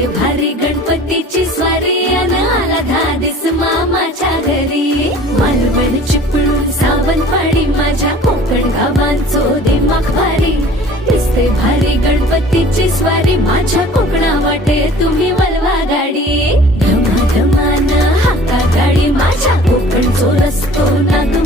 दिसते भारी गणपतीची स्वारी अन आला धादिस मामाच्या घरी. मालवण चिपळूण सावंतवाडी माझ्या कोकण गावांचो दिमाग भारी. दिसते भारी गणपतीची स्वारी माझ्या कोकणा वाटे तुम्ही वलवा गाडी. धमाधमान हाका गाडी माझ्या कोकणचो रस्तो नाग